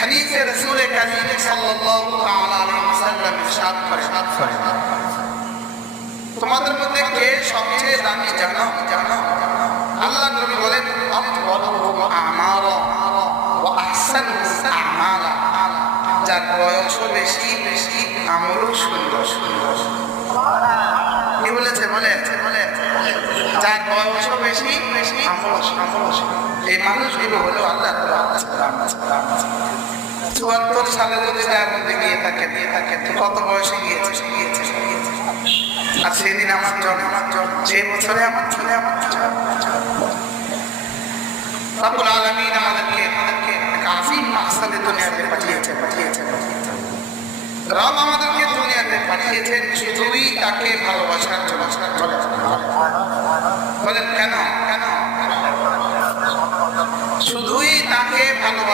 হাদিসে রাসূল কারীম সাল্লাল্লাহু তাআলা আলাইহি ওয়াসাল্লাম ইরশাদ করেন, তোমাদের মধ্যে কে সবচেয়ে দামি জানো? আল্লাহর নবী বলেন, আফদালুহুম আমালা ওয়া আহসানুহুম আমালা, যার বয়সও বেশি আমলও সুন্দর। কি বলেছে? যার বয়সও বেশি আমলও সুন্দর। এই মানুষগুলো হলো আল্লাহ ৭৪ সালে যদি যার মধ্যে গিয়ে থাকে কত বয়সে গিয়েছে? আর সেদিন আমার জন্ম, যে বছরে আমার রব্বুল আলামিন আমাদেরকে কাফির মাকসাদে দুনিয়াতে পাঠিয়েছে। রব আমাদেরকে দুনিয়াতে পাঠিয়েছেন শুধুই তাকে ভালোবাসার জন্য। বলেন কেন? শুধুই তাকে ভালোবাসা